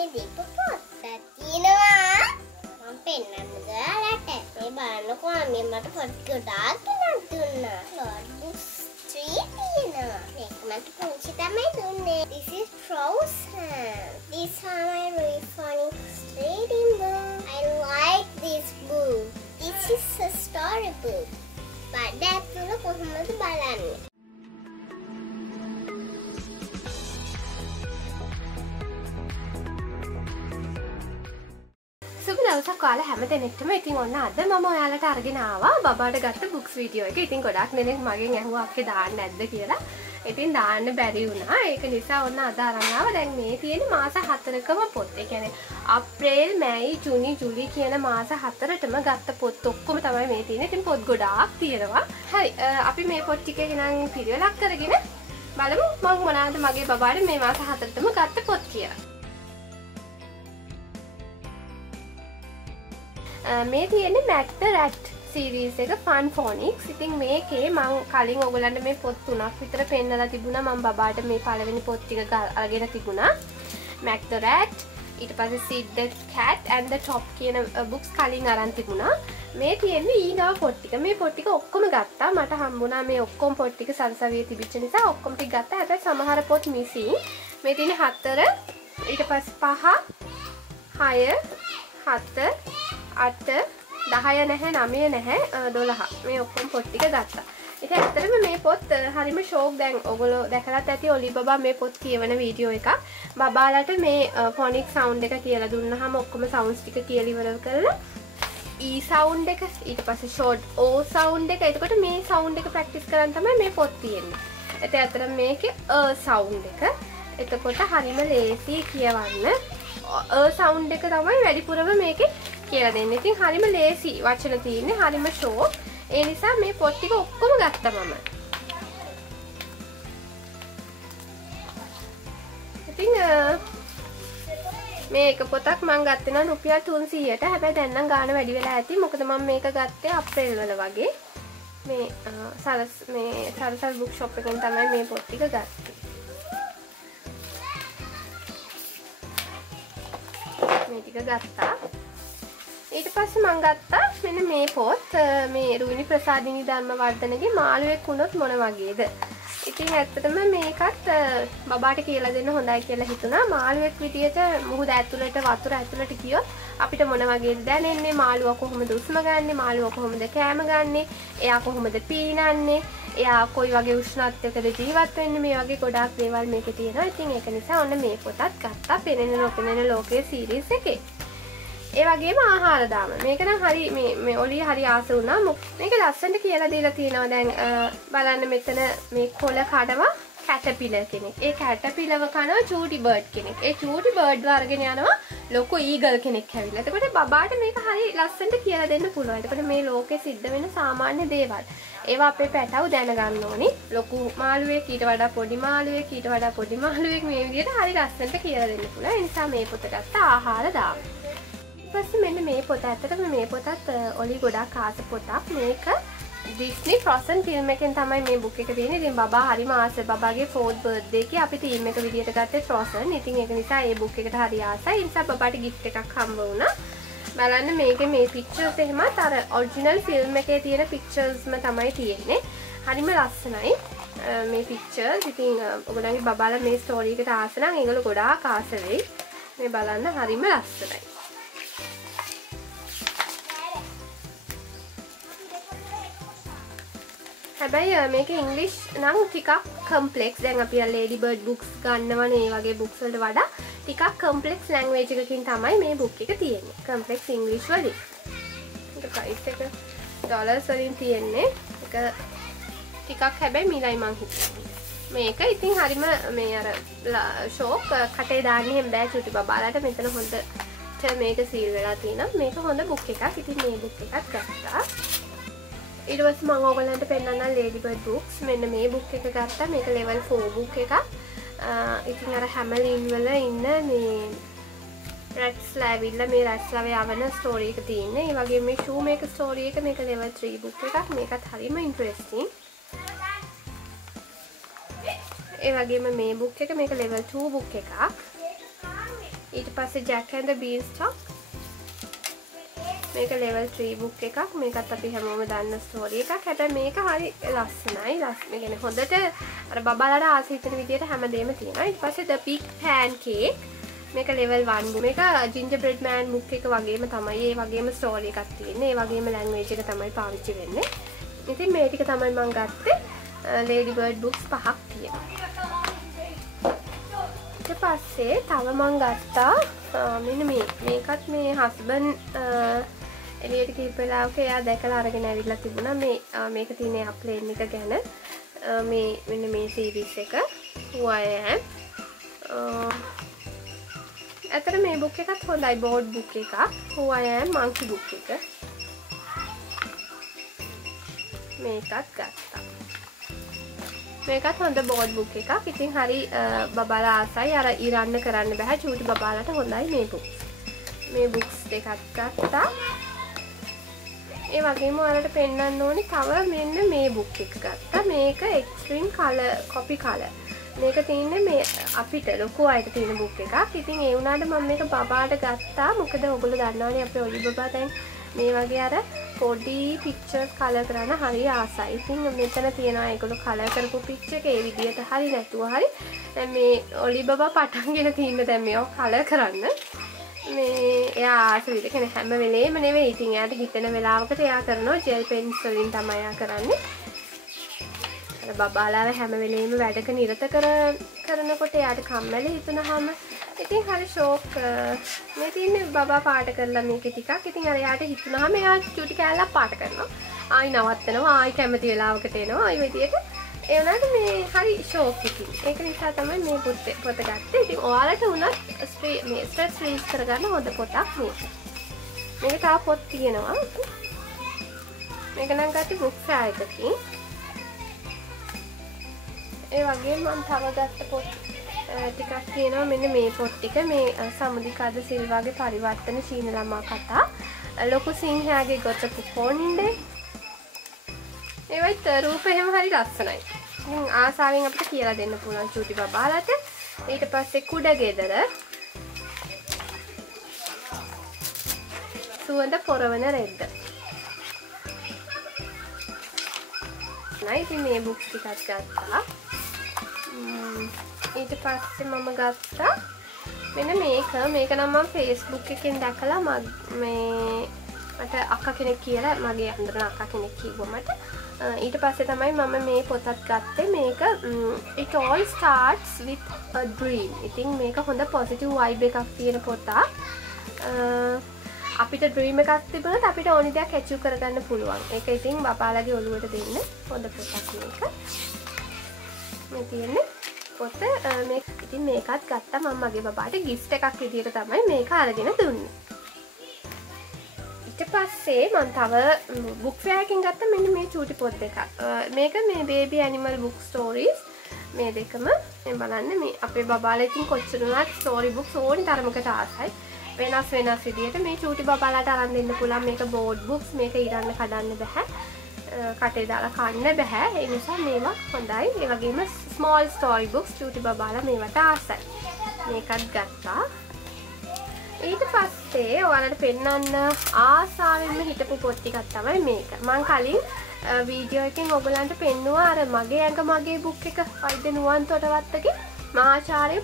මේ දීපු පොත් තියෙනවා. මම පෙන්නන්න ගාලට. මේ බලන්නකෝ අම්මේ මට පොත් ගොඩාක් ගෙනත් දුන්නා. Lord books 3 තියෙනවා. මේක මට පුංචි තමයි දුන්නේ. This is Frozen. These are my really funny reading book. I like this book. This is a story book. බඩ ඇතුළ කොහොමද බලන්නේ? සුබ දවසක් ඔයාලා හැම දෙනෙක්ටම. ඉතින් ඔන්න අද මම ඔයාලට අරගෙන ආවා බබාට ගත්ත බුක්ස් වීඩියෝ එක. ඉතින් ගොඩක් දෙනෙක් මගෙන් ඇහුවා අපේ දාන්න නැද්ද කියලා. ඉතින් දාන්න බැරි වුණා. ඒක නිසා ඔන්න අද අරන් ආවා. දැන් මේ තියෙන්නේ මාස 4කම පොත්. ඒ කියන්නේ අප්‍රේල්, මැයි, ජූනි, ජූලි කියන මාස 4ටම ගත්ත පොත් ඔක්කොම තමයි මේ තියෙන්නේ. ඉතින් පොත් ගොඩාක් තියෙනවා. හරි අපි මේ පොත් ටික එහෙනම් පිළිවෙලක් කරගෙන බලමු මම මොනවාද මගේ බබාට මේ මාස 4ටම ගත්ත පොත් කියලා. මේ තියෙන්නේ Mac the Rat series එක Fun Phonics. ඉතින් මේකේ මම කලින් ඔයගලන්ට මේ පොත් 3ක් විතර පෙන්නලා තිබුණා. මම බබාට මේ පළවෙනි පොත් ටික අරගෙන තිබුණා. Mac the Rat, ඊට පස්සේ Sid the Cat and the Top කියන books කලින් අරන් තිබුණා. මේ තියෙන්නේ ඊගාව පොත් ටික. මේ පොත් ටික ඔක්කොම ගත්තා. මට හම්බුණා මේ ඔක්කොම පොත් ටික සරසවියේ තිබිච්ච නිසා ඔක්කොම ටික ගත්තා. හැබැයි සමහර පොත් missing. මේ තියෙන්නේ 4, ඊට පස්සේ 5, 6, 7, 8, 10 නැහැ, 9 නැහැ, 12. මේ ඔක්කොම පොත් ටික ගත්තා. ඉතින් ඇත්තටම මේ පොත් හරිම ෂෝක්. දැන් ඔයගොල්ලෝ දැකලාත් ඇති ඔලි බබා මේ පොත් කියවන වීඩියෝ එකක්. බබාලට මේ ෆොනික් සවුන්ඩ් එක කියලා දුන්නාම ඔක්කොම සවුන්ඩ්ස් ටික කියලා ඉවර කරලා E සවුන්ඩ් එක, ඊට පස්සේ ෂෝට් O සවුන්ඩ් එක. එතකොට මේ සවුන්ඩ් එක ප්‍රැක්ටිස් කරන් තමයි මේ පොත් තියෙන්නේ. ඒත් ඇත්තටම මේකේ සවුන්ඩ් එක. එතකොට හරිම ලේසි කියවන්න. සවුන්ඩ් එක තමයි වැඩිපුරම මේකේ කියලා දෙන්නේ. ඉතින් හරිම ලේසි වචන තියෙන්නේ. හරිම ෂෝක්. ඒ නිසා මේ පොත් ටික ඔක්කොම ගත්තා මම. ඉතින් මේ එක පොතක් මම ගත්තේ නම් රුපියල් 300ට. හැබැයි දැන් නම් ගාණ වැඩි වෙලා ඇති. මොකද මම මේක ගත්තේ අප්‍රේල් වල වගේ. මේ සරසල් බුක් ෂොප් එකෙන් තමයි මේ පොත් ටික ගත්තේ. මේ ටික ගත්තා. ඊට පස්සේ මම ගත්තා මෙන්න මේ පොත්. මේ රුවිනි ප්‍රසාදිනී ධර්මවර්ධනගේ මාළුවෙක් වුණොත් මොන වගේද. ඉතින් ඇත්තටම මේකත් බබාට කියලා දෙන්න හොඳයි කියලා හිතුණා. මාළුවෙක් විදියට මුහුද ඇතුළට වතුර ඇතුළට ගියොත් අපිට මොන වගේද දැනෙන්නේ, මාළුවා කොහොමද උස්ම ගන්නෙ, මාළුවා කොහොමද කෑම ගන්නෙ, එයා කොහොමද පීනන්නේ, එයා කොයි වගේ උෂ්ණත්වයකද ජීවත් වෙන්නේ, මේ වගේ ගොඩාක් දේවල් මේකේ තියෙනවා. ඉතින් ඒක නිසා ඔන්න මේ පොතත් ගත්තා පෙනෙන නොපෙනෙන ලෝකයේ සීරීස් එකේ. ඒ වගේම ආහාර දාම. මේක නම් හරි මේ ඔලිය හරි ආස වුණා. මේක ලස්සනට කියලා දීලා තියෙනවා. දැන් බලන්න මෙතන මේ කොළ කඩවා කැටපිලර් කෙනෙක්. ඒ කැටපිලව කනවා චූටි බර්ඩ් කෙනෙක්. ඒ චූටි බර්ඩ් වර්ගෙන යනවා ලොකු ඊගල් කෙනෙක් ඇවිල්ලා. එතකොට බබාට මේක හරි ලස්සනට කියලා දෙන්න පුළුවන්. එතකොට මේ ලෝකේ සිද්ධ වෙන සාමාන්‍ය දේවල් ඒවා අපේ පැටව දැනගන්න ඕනි. ලොකු මාළුවෙක් ඊට වඩා පොඩි මාළුවෙක් ඊට වඩා පොඩි මාළුවෙක් මේ විදිහට හරි ලස්සනට කියලා දෙන්න පුළුවන්. ඒ නිසා මේ පොත ගත්ත ආහාර දාම. ඊපස්සේ මෙන්න මේ පොත. ඇත්තටම මේ පොතත් ඔලි ගොඩක් ආස පොතක්. මේක Disney Frozen ෆිල්ම් එකෙන් තමයි මේ බුක් එක තියෙන්නේ. ඉතින් බබා හරිම ආසයි. බබාගේ 4th birthday එකේ අපි තීම් එක විදියට ගත්තේ Frozen. ඉතින් ඒක නිසා මේ බුක් එකට හරි ආසයි. ඒ නිසා බබාට gift එකක් හම්බ වුණා. බලන්න මේකේ මේ pictures එහෙමත් අර original ෆිල්ම් එකේ තියෙන picturesම තමයි තියෙන්නේ. හරිම ලස්සනයි මේ pictures. ඉතින් ඔයගොල්ලන්ගේ බබාලා මේ story එකට ආස නම් ඒගොල්ලෝ ගොඩාක් ආස වෙයි. මේ බලන්න හරිම ලස්සනයි. හැබැයි මේක ඉංග්‍රීසි නම් ටිකක් කම්ප්ලෙක්ස්. දැන් අපි ලේඩි බර්ඩ් බුක්ස් ගන්නවනේ ඒ වගේ බුක්ස් වලට වඩා ටිකක් කම්ප්ලෙක්ස් ලැන්ග්වේජ් එකකින් තමයි මේ බුක් එක තියෙන්නේ. කම්ප්ලෙක්ස් ඉංග්‍රීසි වලින්. ඒක ප්‍රයිස් එක ඩොලර්ස් වලින් තියෙන්නේ. ඒක ටිකක් හැබැයි මිලයි මං හිතන්නේ. මේක ඉතින් හරිම මේ අර ෂෝක් කටේ දාන්න හැම බෑ චුටි බබාලාට. මෙතන හොඳට මේක සීල් වෙලා තියෙනවා. මේක හොඳ බුක් එකක්. ඉතින් මේ බුක් එකත් ගත්තා. ඊට පස්සේ මම ඔයගලන්ට පෙන්නන්නම් ලේඩි බර්ඩ් බුක්ස්. මෙන්න මේ බුක් එක ගත්තා. මේක level 4 බුක් එකක්. ඉතින් අර හැමලින් වල ඉන්න මේ රැට්ස්ලා ඇවිල්ලා මේ රැට්ස්ලාවේ යවන ස්ටෝරි එක තියෙන්නේ. ඒ වගේම මේ ෂූ මේක ස්ටෝරි එක මේක level 3 බුක් එකක්. මේකත් හරිම ඉන්ටරෙස්ටිං. ඒ වගේම මේ බුක් එක මේක level 2 බුක් එකක්. ඊට පස්සේ Jack and the Beanstalk. මේක level 3 book එකක්. මේකත් අපි හැමෝම දන්න story එකක්. හැබැයි මේක හරි ලස්සනයි. මේ කියන්නේ හොඳට අර බබාලාට ආස හිතෙන විදියට හැමදේම තියෙනවා. ඊට පස්සේ The Big Pancake. මේක level 1 book. මේක gingerbread man book එක වගේම තමයි. ඒ වගේම story එකක් තියෙන්නේ. ඒ වගේම language එක තමයි පාවිච්චි වෙන්නේ. ඉතින් මේ ටික තමයි මම ගත්තේ. Lady Bird books 5ක් තියෙනවා. ඊට පස්සේ තව මම ගත්තා මෙන්න මේකත් මේ husband එළියට කීප වෙලාවක එයා දැකලා අරගෙන ඇවිල්ලා තිබුණා මේක තියෙන airplane එක ගැන මෙන්න මේ series එක Who I Am. අතර මේ book එකත් හොඳයි board book එකක්. Who I Am monkey book එක. මේකත් ගත්තා. මේකත් හොඳ බෝඩ් බුක් එකක්. ඉතින් හරි බබාලා ආසයි. අර ඉරන්න කරන්න බෑ. චූටි බබාලාට හොඳයි මේ බුක්ස්. මේ බුක්ස් දෙකක් ගත්තා. ඒ වගේම ඔයාලට පෙන්වන්න ඕනේ තව මෙන්න මේ බුක් එක ගත්තා. මේක extreme color copy color. මේක තියෙන්නේ මේ අපිට ලොකු අයට තියෙන බුක් එකක්. ඉතින් ඒ වුණාට මම මේක බබාට ගත්තා. මොකද ඔයගොල්ලෝ දන්නවනේ අපේ ඔලි බබා දැන් මේ වගේ අර පොඩි පික්චර්ස් කලර් කරන්න හරි ආසයි. ඉතින් මෙතන තියෙනවා ඒගොල්ලෝ කලර් කරපු පික්චර් එක ඒ විදිහට හරි නැතුව හරි. දැන් මේ ඔලි බබා පටන්ගෙන තින්න දැන් මේව කලර් කරන්න. මේ එයා ආස විදිහට කෙන හැම වෙලේම නෙවෙයි. ඉතින් එයාට හිතෙන වෙලාවකට එයා කරනවා ජෙල් පෙන්ස් වලින් තමයි එයා කරන්නේ. අර බබාලාව හැම වෙලේම වැඩක නිරත කරනකොට එයාට කම්මැලි හිතුනහම ඉතින් හරි ෂෝක් මේ තියෙන්නේ බබා පාට කරලා මේක ටිකක්. ඉතින් අර යාට හිතුනහම එයා චූටි කෑල්ලක් පාට කරනවා. ආයි නවත්තනවා. ආයි කැමති වෙලාවකට එනවා. ආයි විදියට. ඒ වුණාට මේ හරි ෂෝක් එකකින්. ඒක නිසා තමයි මේ පොත ගත්තේ. ඉතින් ඔයාලට උනත් මේ ස්ට්‍රෙස් රිලීස් කරගන්න හොඳ පොතක් මේක. මේක තව පොත් තියෙනවා. මේක නම් ගත්තේ බුක් ෆෙයා එකකින්. ඒ වගේම මම තව ගත්ත පොත් ටිකක් තියෙනවා. මෙන්න මේ පොත් ටික මේ සමුදිකාද සිල්වාගේ පරිවර්තන චීන ළමා කතා. ලොකු සිංහයාගේ ගොතපු කොණ්ඩේ. ඒවත් රූප එහෙම හරි ලස්සනයි. ඉතින් ආසාවෙන් අපිට කියලා දෙන්න පුළුවන් චූටි බබාලාට. ඊට පස්සේ කුඩ ගෙදර. සුවඳ පොරවන රෙද්ද. නයි ඉතින් මේ බුක්ස් ටිකක් ගත්තා. ඊට පස්සේ මම ගත්තා මෙන්න මේක නම් මම Facebook එකෙන් දැකලා මට අක්කා කෙනෙක් කියලා මගේ අඳුරන අක්කා කෙනෙක් කිව්වා මට. ඊට පස්සේ තමයි මම මේ පොතත් ගත්තේ. මේක It All Starts with a Dream. ඉතින් මේක හොඳ positive vibe එකක් තියෙන පොතක්. අපිට ඩ්‍රීම් එකක් තිබුණොත් අපිට ඕනි දෙයක් ඇචීව් කරගන්න පුළුවන්. ඒක ඉතින් බපාලාගේ ඔළුවට දෙන්න හොඳ පොතක් මේක. මේ තියෙන්නේ පොත ඉතින් මේකත් ගත්තා. මම මගේ බබාට ගිෆ්ට් එකක් විදියට තමයි මේක අරගෙන දුන්නේ. ඊට පස්සේ මම තව බුක් ෆෙයා එකකින් ගත්තා මෙන්න මේ චූටි පොත් දෙකක්. මේක මේ බේබි ඇනිමල් බුක් ස්ටෝරීස්. මේ දෙකම මේ බලන්න මේ අපේ බබාලා ඉතින් කොච්චර උනත් ස්ටෝරි බුක්ස් ඕනි තරමකට ආසයි. වෙනස් විදියට මේ චූටි බබාලාට අරන් දෙන්න පුළුවන්. මේක බෝඩ් බුක්ස්. මේක ඉරන්න කඩන්න බෑ. කටේ දාලා කන්න බෑ. ඒ නිසා මේවා හොඳයි. ඒ වගේම ස්මෝල් ස්ටෝරි බුක්ස් චූටි බබාලා මේවට ආසයි. මේකත් ගත්තා. ඊට පස්සේ ඔයාලට පෙන්නන්න ආසාවෙන්ම හිටපු පොත් ටිකක් තමයි මේක. මම කලින් වීඩියෝ එකෙන් ඔයගලන්ට පෙන්නුවා අර මගේ ඇඟ මගේ බුක් එක වෛද්‍ය නුවන් තොටවත්තගේ මහාචාර්ය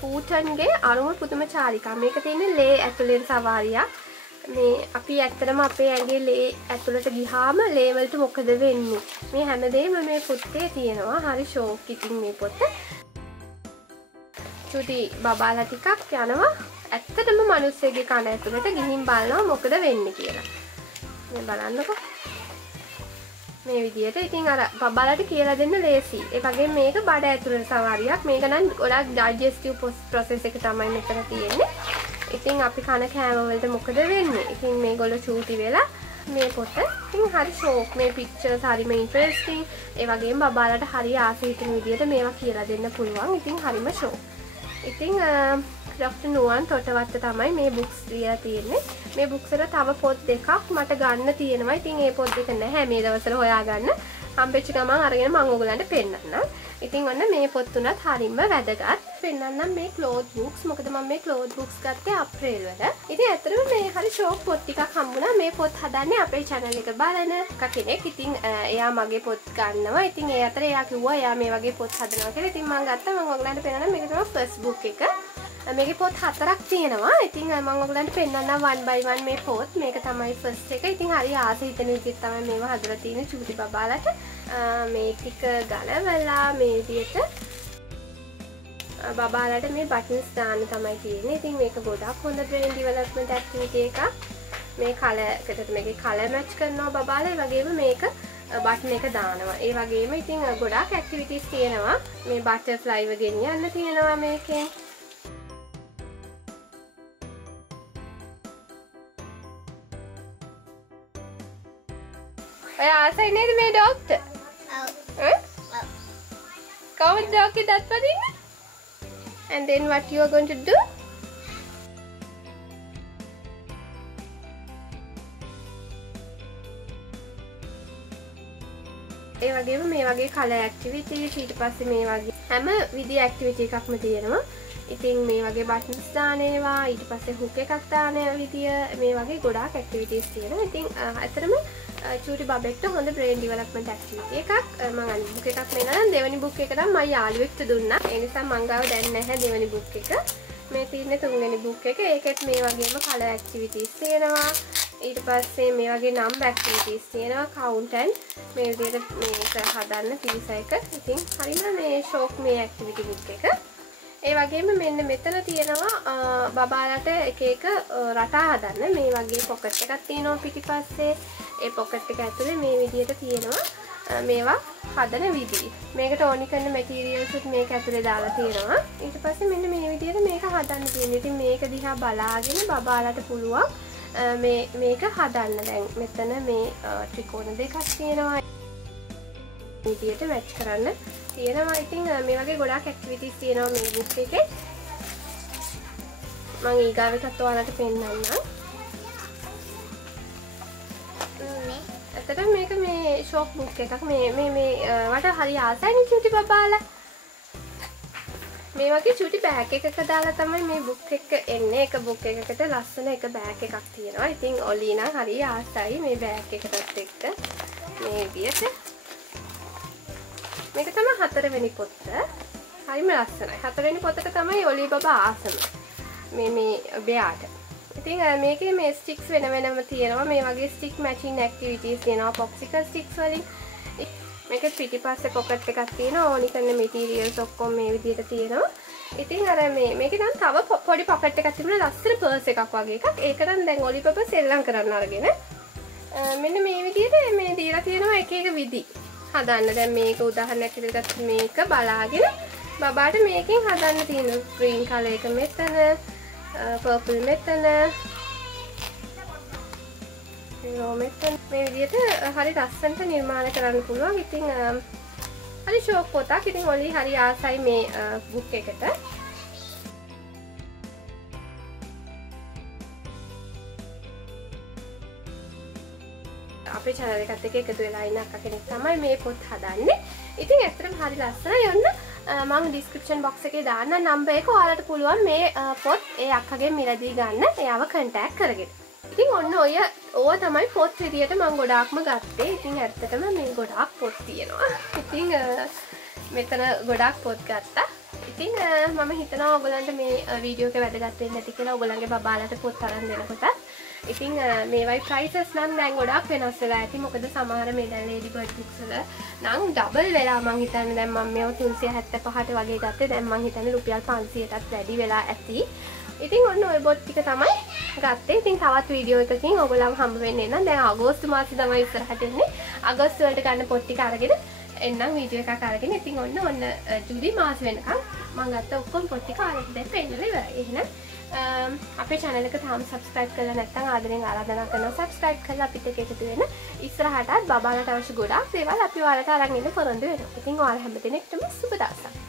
පූටන්ගේ අරුම පුදුම චාරිකා. මේක තියෙන්නේ ලේ ඇතුළේ සවාරියක්. මේ අපි ඇත්තටම අපේ ඇඟේ ලේ ඇතුළට ගියාම ලේ වලට මොකද වෙන්නේ? මේ හැමදේම මේ පොතේ තියෙනවා. හරි ෂෝක් ඉතින් මේ පොත. චුටි බබාලා ටිකක් යනවා. ඇත්තටම මිනිස්සෙගේ කන ඇතුළට ගිහින් බලනවා මොකද වෙන්නේ කියලා. මේ බලන්නකෝ. මේ විදියට ඉතින් අර බබාලාට කියලා දෙන්න ලේසි. ඒ වගේම මේක බඩ ඇතුළේ සවාරියක්. මේක නම් ගොඩක් ඩයිජෙස්ටිව් ප්‍රොසෙස් එක තමයි මෙතන තියෙන්නේ. ඉතින් අපි කන කෑම වලට මොකද වෙන්නේ? ඉතින් මේගොල්ලෝ චූටි වෙලා මේ පොත ඉතින් හරි ෂෝක්. මේ පික්චර්ස් හරිම ඉන්ටරෙස්ටිං. ඒ වගේම බබාලාට හරි ආසයි හිතෙන විදියට මේවා කියලා දෙන්න පුළුවන්. ඉතින් හරිම ෂෝක්. ඉතින් ඩොක්ටර් නුවන් තොටවත්ත තමයි මේ බුක්ස් ලියලා තියෙන්නේ. මේ බුක්ස් වල තව පොත් දෙකක් මට ගන්න තියෙනවා. ඉතින් මේ පොත් දෙක නැහැ මේ දවස්වල හොයාගන්න. හම්බෙච්ච ගමන් අරගෙන මම ඔයගලන්ට පෙන්නන්නම්. ඉතින් ඔන්න මේ පොත් තුනත් හරියම වැදගත්. පෙන්නන්නම් මේ ක්ලෝත් බුක්ස්. මොකද මම මේ ක්ලෝත් බුක්ස් ගත්තේ අප්‍රේල් වල. ඉතින් ඇත්තටම මේ හරි ෂෝක් පොත් ටිකක් හම්බුණා. මේ පොත් හදන්නේ අපේ channel එක බලන කෙනෙක්. ඉතින් එයා මගේ පොත් ගන්නවා. ඉතින් ඒ අතර එයා කිව්වා එයා මේ වගේ පොත් හදනවා කියලා. ඉතින් මම ගත්තා. මම ඔයගලන්ට පෙන්නන්නම්. මේක තමයි ෆස්ට් බුක් එක. මේකේ පොත් 4ක් තියෙනවා. ඉතින් මම ඔයගලන්ට පෙන්නන්නම් one by one මේ පොත්. මේක තමයි ෆස්ට් එක. ඉතින් හරි ආස හිතෙන විදිහට තමයි මේවා හදලා තියෙන්නේ චූටි බබාලට. මේ ටික ගලවලා මේ විදිහට බබාලට මේ බටන්ස් දාන්න තමයි තියෙන්නේ. ඉතින් මේක ගොඩක් හොඳ brain development activity එකක්. මේ කලර් එකට මේකේ කලර් මැච් කරනවා බබාලා. ඒ වගේම මේක බටන් එක දානවා. ඒ වගේම ඉතින් ගොඩක් activities තියෙනවා. මේ butterfly ව ගෙනියන්න තියෙනවා මේකෙන්. ඔය ආසයි නේද මේ ડોක්ටර්? ඔව්. කොහොමද ડોක්ටර් දත් වදින්නේ? And then what you are going to do? ඒ වගේම මේ වගේ කලර් ඇක්ටිවිටීස් ඊට පස්සේ මේ වගේ හැම විදිහේ ඇක්ටිවිටි එකක්ම තියෙනවා. ඉතින් මේ වගේ බටන්ස් දාන ඒවා ඊට පස්සේ හුක් එකක් දාන විදිය මේ වගේ ගොඩාක් ඇක්ටිවිටීස් තියෙනවා. ඉතින් ඇත්තටම චූටි බබෙක්ට හොඳ brain development activity එකක්. මම අනිත් බුක් එකක් නෙනනම් දෙවෙනි බුක් එක නම් මම යාළුවෙක්ට දුන්නා. ඒ නිසා මං ගාව දැන් නැහැ දෙවෙනි බුක් එක. මේ තියෙන්නේ තුන්වෙනි බුක් එක. ඒකෙත් මේ වගේම colour activities තියෙනවා. ඊට පස්සේ මේ වගේ number activities තියෙනවා. count and මේ විදිහට මේක හදන්න 31. ඉතින් හරිම මේ shock මේ activity book එක. ඒ වගේම මෙන්න මෙතන තියෙනවා බබාලට එක එක රටා හදන්න. මේ වගේ පොකට් එකක් තියෙනවා පිටිපස්සේ. ඒ පොකට් එක ඇතුලේ මේ විදිහට තියෙනවා මේවා හදන විදි. මේකට ඕනි කරන මැටීරියල්ස් උත් මේක ඇතුලේ දාලා තියෙනවා. ඊට පස්සේ මෙන්න මේ විදිහට මේක හදන්න තියෙනවා. ඉතින් මේක දිහා බලාගෙන බබාලට පුළුවන් මේක හදන්න. දැන් මෙතන මේ ත්‍රිකෝණ දෙකක් තියෙනවා. විදියට මැච් කරන්න තියෙනවා. ඉතින් මේ වගේ ගොඩාක් ඇක්ටිවිටීස් තියෙනවා මේ බුක් එකේ. මම ඊගාව එකත් ඔයාලට පෙන්නන්නම්. ඇත්තටම මේක මේ ෂෝක් බුක් එකක්. මේ වට හරි ආසයිනේ චූටි බබාලා. මේ වගේ චූටි බෑග් එකක දාලා තමයි මේ බුක් එක එන්නේ. එක බුක් එකකට ලස්සන එක බෑග් එකක් තියෙනවා. ඉතින් ඔලි නම් හරි ආසයි මේ බෑග් එකටත් එක්ක මේ විදියට. මේක තමයි 4 වෙනි පොත. හරිම ලස්සනයි. 4 වෙනි පොතට තමයි ඔලි බබා ආසම. මේ බෙයාට. ඉතින් මේකේ මේ ස්ටික්ස් වෙන වෙනම තියෙනවා. මේ වගේ ස්ටික් මැචින් ඇක්ටිවිටීස් තියෙනවා පොප්සිකල් ස්ටික්ස් වලින්. මේකේ පිටිපස්සේ පොකට් එකක් තියෙනවා. ඕනි කරන මැටීරියල්ස් ඔක්කොම මේ විදිහට තියෙනවා. ඉතින් අර මේකේ නම් තව පොඩි පොකට් එකක් තිබුණා ලස්සන පර්ස් එකක් වගේ එකක්. ඒක නම් දැන් ඔලි බබා සෙල්ලම් කරන්න අරගෙන. මෙන්න මේ විදිහට මේ දීලා තියෙනවා එක එක විදි. හදන්න. දැන් මේක උදාහරණයක් විදිහට ගත්ත මේක බලාගෙන බබාට මේකෙන් හදන්න තියෙනවා. green color එක මෙතන, purple මෙතන, yellow මෙතන. මේ විදිහට හරි ලස්සනට නිර්මාණය කරන්න පුළුවන්. ඉතින් හරි ෂෝක් පොතක්. ඉතින් ඔලි හරි ආසයි මේ බුක් එකට. අපේ channel එකත් එක්ක එකතු වෙලා ඉන්න අක්කා කෙනෙක් තමයි මේ පොත් හදන්නේ. ඉතින් ඇත්තටම හරි ලස්සනයි. ඔන්න මම description box එකේ දාන්න number එක. ඔයාලට පුළුවන් මේ පොත් ඒ අක්කගෙන් මිලදී ගන්න. එයාව contact කරගෙන. ඉතින් ඔන්න ඕවා තමයි පොත් විදියට මම ගොඩාක්ම ගත්තේ. ඉතින් ඇත්තටම මේ ගොඩාක් පොත් තියෙනවා. ඉතින් මෙතන ගොඩාක් පොත් ගත්තා. ඉතින් මම හිතනවා ඔයගලන්ට මේ වීඩියෝ එක වැදගත් වෙන්න ඇති කියලා. ඔයගලන්ගේ බබාලට පොත් අරන් දෙනකොට ඉතින් මේවයි ප්‍රයිසස් නම් දැන් ගොඩක් වෙනස් වෙලා ඇති. මොකද සමහර මේ දැන් ලේඩි බර්ඩ් බුක්ස් වල නම් ඩබල් වෙලා මං හිතන්නේ. දැන් මම මේව 375ට වගේ ගත්තේ. දැන් මං හිතන්නේ රුපියල් 500ටත් වැඩි වෙලා ඇති. ඉතින් ඔන්න ඔය බොත් ටික තමයි ගත්තේ. ඉතින් තවත් වීඩියෝ එකකින් ඔයගොල්ලන්ව හම්බ වෙන්නේ නම් දැන් අගෝස්තු මාසේ තමයි ඉස්සරහට එන්නේ. අගෝස්තු වලට ගන්න පොත් ටික අරගෙන එන්නම් වීඩියෝ එකක් අරගෙන. ඉතින් ඔන්න ජූලි මාසෙ වෙනකම් මම ගත්ත ඔක්කොම පොත් ටික ආයෙත් දැන් පෙන්නලා ඉවරයි. එහෙනම් අපේ channel එක තාම subscribe කරලා නැත්නම් ආදරෙන් ආරාධනා කරනවා subscribe කරලා අපිත් එක්ක එකතු වෙන්න. ඉස්සරහටත් බබාලට අවශ්‍ය ගොඩාක් දේවල් අපි ඔයාලට අරන් ඉන්න පොරොන්දු වෙනවා. ඉතින් ඔයාලා හැම දිනෙකටම සුබ දවසක්.